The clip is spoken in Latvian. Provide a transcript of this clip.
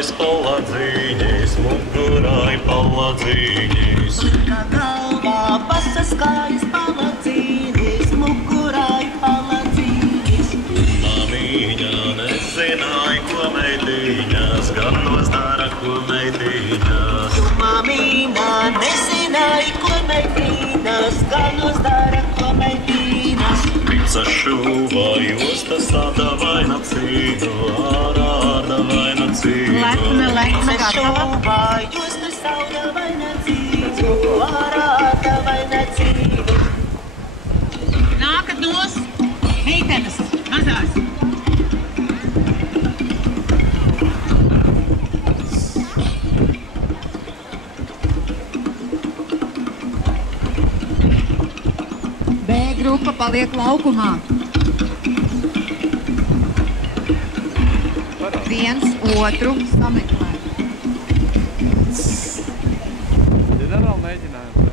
skais paladzīņas, mugurai paladzīņas. Lika galvā basas kājas paladzīņas, mugurai paladzīņas. Mamīņa nezināja, ko meitiņas, gan nozdara, ko meitiņas. Tu mamīna nezināja, ko meitiņas, gan uzdara, ko meitiņas. Pica šūva, josta sāda vaina cīnu, ārā vaina cīnu. Lekme šūva, josta sāda vaina cīnu, ārā vaina cīnu. Nākat nos, meitenes, mazās. B grupa paliek laukumā. Viens otru sameklē. Ģenerāli mēģinājumi.